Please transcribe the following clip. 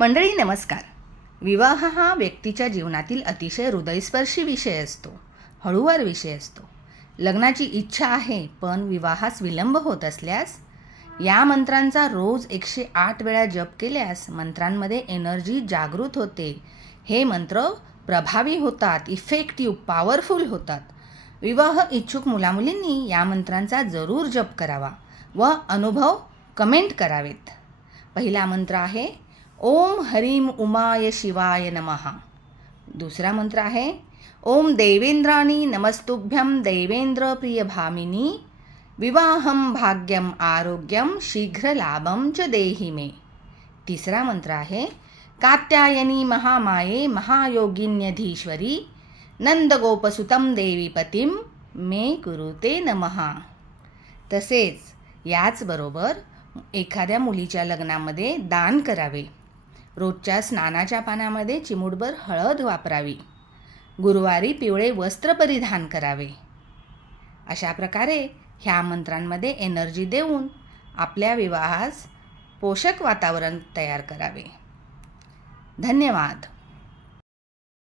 मंडळी नमस्कार. विवाह हा व्यक्तीच्या जीवनातील अतिशय हृदयस्पर्शी विषय असतो, हळूवार विषय असतो. लग्नाची इच्छा आहे पण विवाहास विलंब होत असल्यास या मंत्रांचा रोज 108 वेळा जप केल्यास मंत्रांमध्ये एनर्जी जागृत होते. हे मंत्र प्रभावी होतात, इफेक्टिव्ह, पॉवरफुल होतात. विवाह इच्छुक मुलामुलींनी या मंत्रांचा जरूर जप करावा व अनुभव कमेंट करावेत. पहिला मंत्र आहे ओम हरीम उमाय शिवाय नमः. दुसरा मंत्र आहे ओम देवेंद्राणी नमस्तुभ्यं देवेंद्र प्रियभामिनी विवाहम भाग्यम आरोग्यम शीघ्र लाभम च देहि मे. तिसरा मंत्र आहे कात्यायनी महामाये महायोगिन्यधीश्वरी नंदगोपसुतं देवीपतीं मे कुरुते नमः. तसेच याचबरोबर एखाद्या मुलीच्या लग्नामध्ये दान करावे. रोजच्या स्नानाच्या पाण्यामध्ये चिमूटभर हळद वापरावी. गुरुवारी पिवळे वस्त्र परिधान करावे. अशा प्रकारे ह्या मंत्रांमध्ये एनर्जी देऊन आपल्या विवाहास पोषक वातावरण तयार करावे. धन्यवाद.